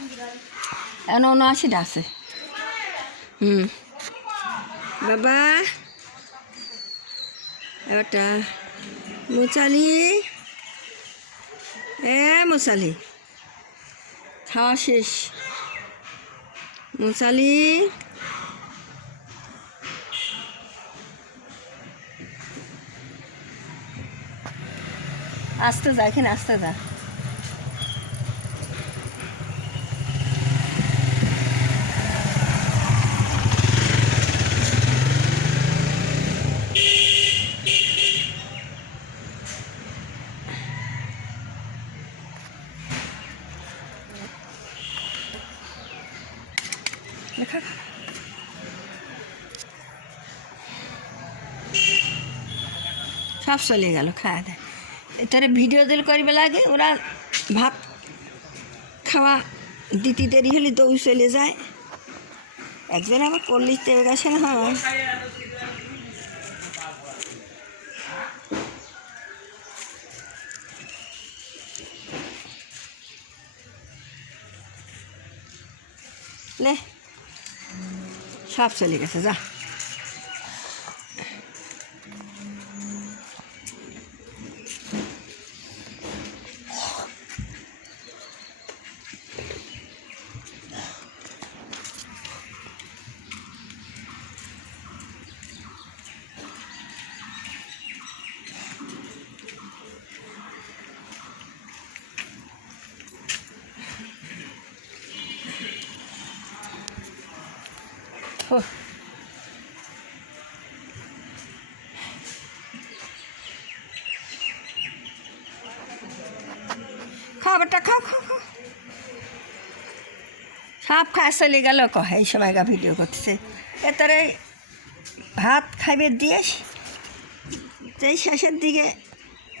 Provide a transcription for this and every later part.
এখন ৭৯টা আছে। বাবা এবারটা মুচালি, মুচালি খাওয়া শেষ। মুচালি আসতে যা, এখানে আসতে যা। সব চলে গেল খাওয়া দেয়। এটারে ভিডিও দিল করবে লাগে, ওরা ভাত খাওয়া দিতে দেরি হলে দৌড় চলে যায়। একজন আবার করলিশ তেল গেছে না। হ্যাঁ লে সব চলে গেছে যা। খাবারটা খাও খাও খাও। সব খায় চলে গেল কহে এই সময়টা ভিডিও করতেছে। এতারে ভাত খাইবে দিয়ে যেই শেষের দিকে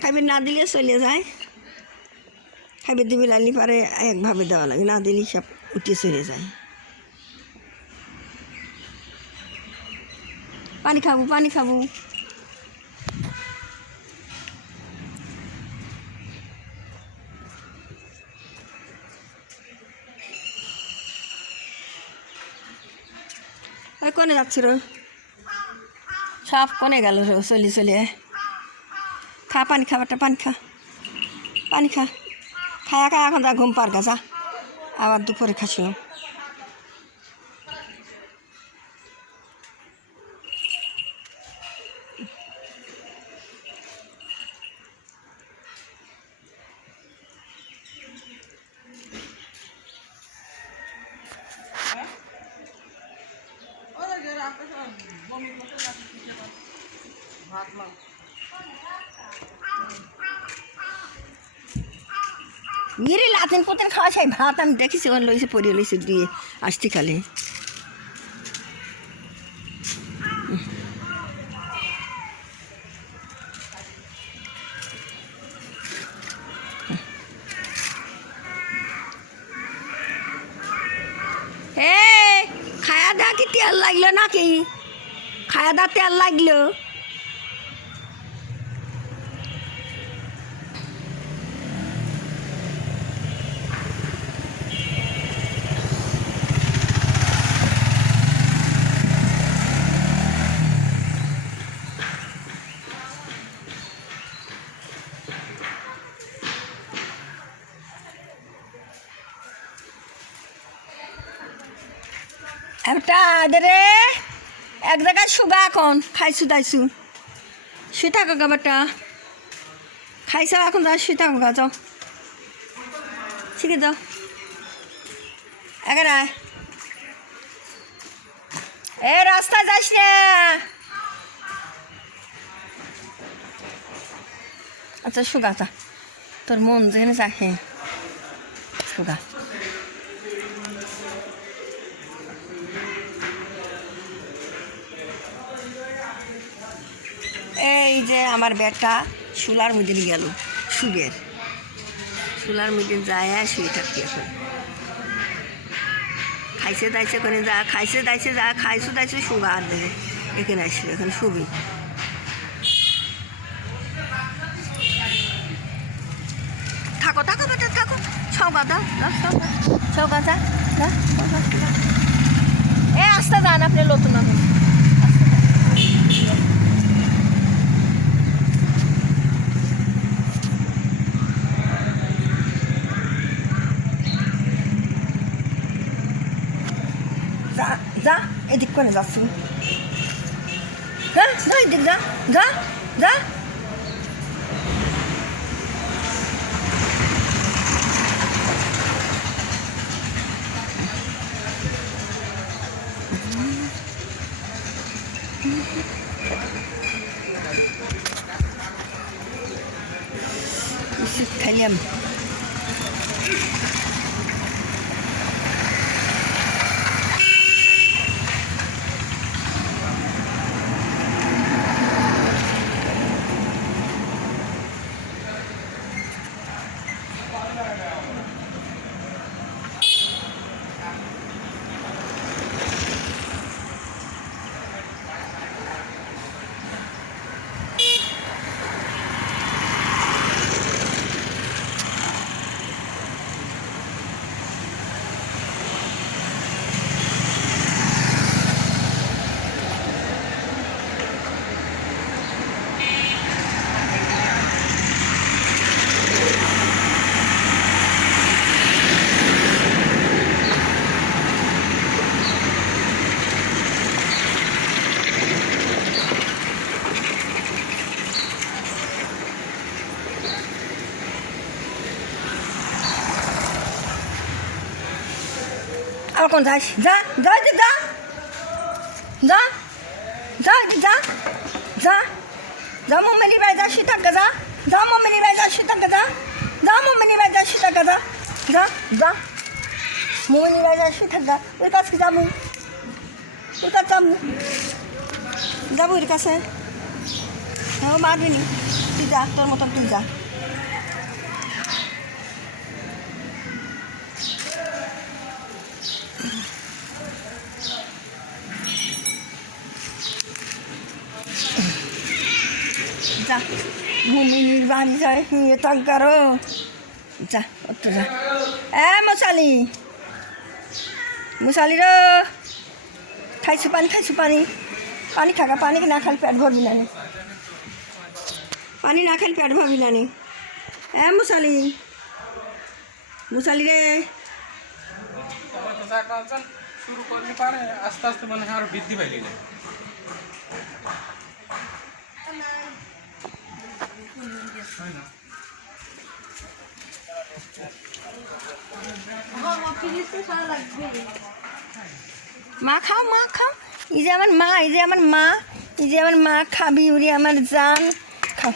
খাইবে না দিলে চলে যায়। খাইবে দিবে লালি পারে একভাবে দেওয়া লাগে, না দিলে সব উঠে চলে যায়। পানি খাবো পানি খাবো। ওই কোনে যাচ্ছিল, সব কোনে গেল চলে চলে। খা পানি, খাবারটা পানি খা, পানি খা। খায়া খা এখন যা ঘুম পার গা যা, আবার দুপুরে খাসিও। মেরে লাতেন পোতেন খাওয়া চাই ভাত আমি দেখেছি, ওখানে লইছে পরিয়ে লইছে দিয়ে আসতে খালি। খায়া দা কি তেল লাগলো নাকি? খায়া দা তেল লাগলো? একটা আদরে এক জায়গায় শুবা এখন খাইছু দাইছু শুয়ে থাকো গাবারটা খাইছ এখন যা শুয়ে থাকো গা যাও, ঠিক আছে যাও। এখানে এ রাস্তায় যাস না। আচ্ছা শুগা যা, তোর মন যেখানে চাহে শুগা। এই যে আমার ব্যাগটা শুলার মধ্যে নিয়ে গেল, শুবের শুলার মধ্যে যায় শুয়ে থাকতে এখন। খাইছে দাইছে করে যা, খাইছে দাইছে যা, খাইছো দাইছে শুগা আর দেবে এখানে আসবে, এখন শুবি। থাকো থাকো বেটা থাকো, চৌকা দাও চৌকা যা এ আসতে যান আপনি নতুন নতুন যা যা এদিক করে যাচ্ছি যা যা এদিক যা যা যা খাইলাম আর কোন যাস যা যা যা যা যা যা যা যা মম্মিনি বাই যা সীতাক যা যা মম্মিনি বাই যা সীতাক যা যা মম্মিনি বাই যা সীতাক যা যা যা মম্মিনি বাই যা সীতাক যা ওর কাছে যাবো ওর কাছে যাবো ওর কাছে হ্যাঁ মারবিনি তুই যা তোর মতন তুই যা যা মমিনির বাড়ি যায় নিয়ে তাঙ্কারো যা অত যা মশালি মশালি রে খাইছো পানি পানি খাগা পানি না খালি পেট ভরবি না পানি না খালি পেট ভরবি না মশালি মশালি রে শুরু করতে পারে আস্তে আস্তে মনে হয় আরো বৃদ্ধি পাইলে মা খাও এই যে আমার মা খাবি উড়ি আমার জান খাও